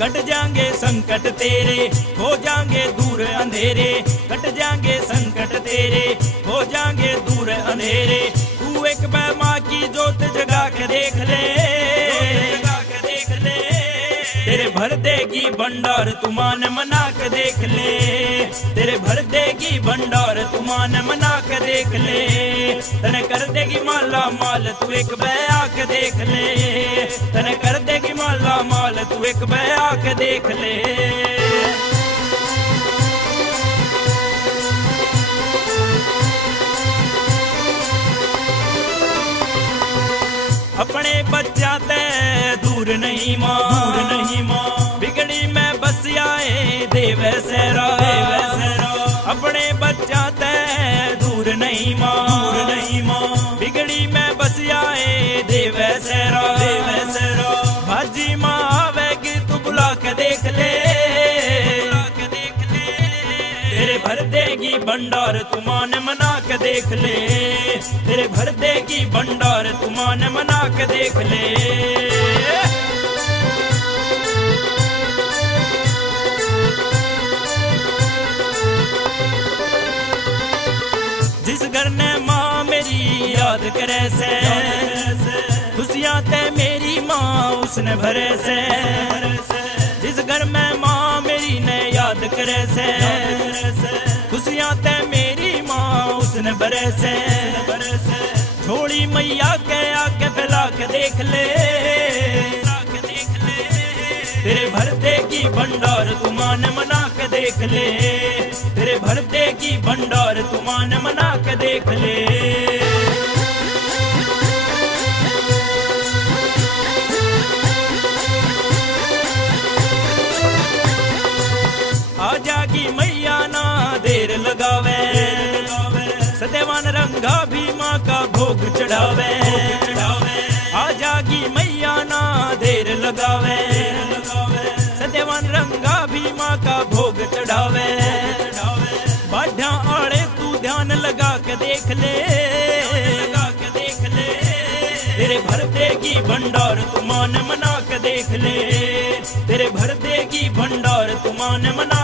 Cut जाएंगे संकट तेरे, हो जाएंगे दूर अंधेरे। कट जाएंगे संकट तेरे, हो जाएंगे दूर अंधेरे। तू एक बार माँ की जोत जगा के देख ले, तेरे भर देगी भंडार तू मान मना के देख ले। तेरे भर देगी भंडार तू मान मना के देख ले। तने कर देगी माला माल तू एक बार आके देख ले। तने कर देगी माला माल तू एक बार आके देख ले। अपने बच्चा ते दूर नहीं माँ, दूर नहीं माँ। बिगड़ी में बस आए देवे सेरा, देवे सेरा। अपने बच्चा ते दूर नहीं माँ, दूर नहीं माँ। बिगड़ी में बस आए देवे सेरा, देवे सेरा। भाजी माँ आवेगी तू बुला के देख ले, बुला के देख ले। तेरे भर देगी भंडार तू मान मना के देख ले। तेरे भर देगी भंडार तू मान मना के देख ले। जिस घर ने माँ मेरी याद करे से, खुशियाँ ते मेरी माँ उसने भरे से। जिस घर में माँ मेरी ने याद करे से, खुशियाँ ते मेरी माँ उसने भरे से। छोड़ी मैया के आके फैला के देख ले, तेरे भर देगी भंडार तू मान मना के देख ले। तेरे भर देगी भंडार तू मान मना के देख ले। आ जागी मैया ना देर लगावे, सत्यवान रंगा भी माँ का भोग चढ़ावे। आ जागी मैया ना देर लगावे, सत्यवान रंगा भी माँ का भोग चढ़ावे। बाढ़ा आड़े तू ध्यान लगा के देख ले, लगा के देख ले। तेरे भर देगी भंडार तू मान मना के देख ले। तेरे भर देगी भंडार तू मान मना